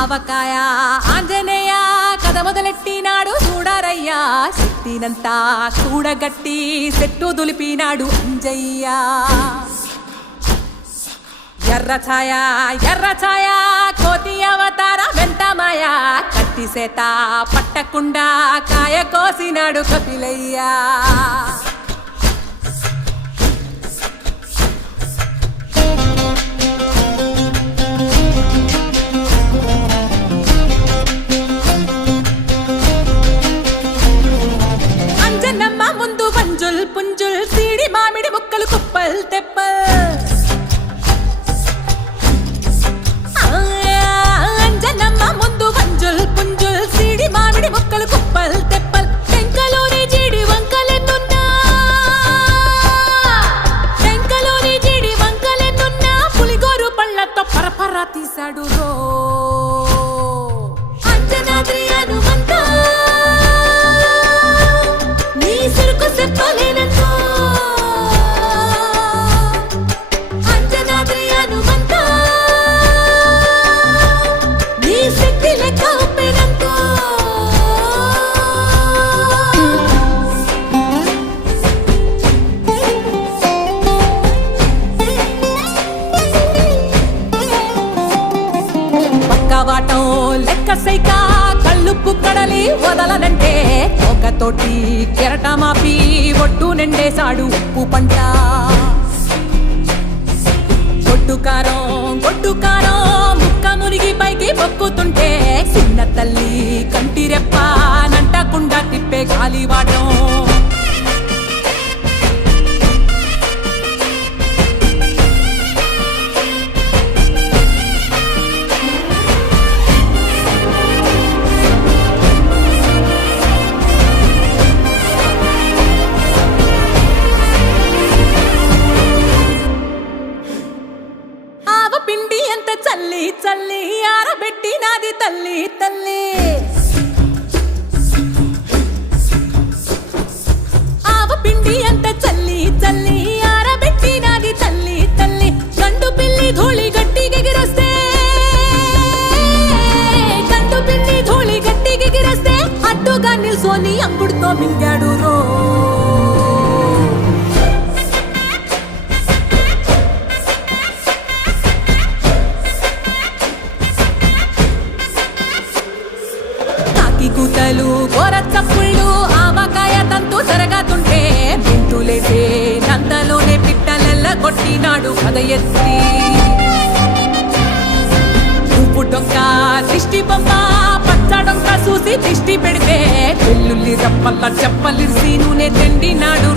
ఆవకాయ ఆంజనేయ కథ మొదలెట్టినాడు చూడారయ్యా శక్తినంతా చూడగట్టి చెట్టు దులిపినాడు అంజయ్య ఎర్ర ఛాయ కోతి అవతార వెంటమాయ కత్తి సేత పట్టకుండా కాయ కోసినాడు కపిలయ్యా అంజనమ్మ ముందు వంజుల్ పుంజుల్ సీడి మామిడి ముక్కలు కుప్పల్ తెప్పల్ అంజనమ్మ ముందు వంజుల్ పుంజుల్ సీడి మామిడి ముక్కలు కుప్పల్ తెప్పల్ టెంకలోని జీడి వంకలెన్నున్నా పులిగోరు పళ్ళతో పరపర తీశాడు రో అంజనాద్రి హనుమంత నీ సురుకు చెప్పలేనంతో అంజనాద్రి హనుమంత నీ శక్తి లెక్క ఒప్పెనంతో పక్కవాటం లెక్క సైకా కళ్ళుప్పు కడలి వదలనంటే ఒకతోటి కెరటమాపి ఒడ్డు నిండేశాడు ఉప్పు పంట గొడ్డు కారం ముక్క మునిగి పైకి పొక్కుతుంటే చిన్న తల్లి కంటి రెప్ప నంటకుండా తిప్పే గాలివాటం పిండి ఎంత చల్లి చల్లి ఆరబెట్టి నాది తల్లి తల్లి ఆవ పిండి ఎంత చల్లి చల్లి ఆరబెట్టి నాది తల్లి తల్లి గండు పిల్లి ధూళి గట్టిగెగిరొస్తే అడ్డుగా నిల్సోని అంగుడుతో మింగాడు రో కూతలు గోరచ్చప్పుళ్ళు ఆవకాయ తంతు జరగతుంటే బింతులేసే నందలోనే పిట్టలెల్ల కొట్టినాడు కథ ఎత్తి ఉప్పు డొంక దిష్టి బొమ్మ పచ్చడొంక చూసి దిష్టి పెడితే వెల్లుల్లి రప్పల్ల చెప్పలిసి నూనె తిండినాడు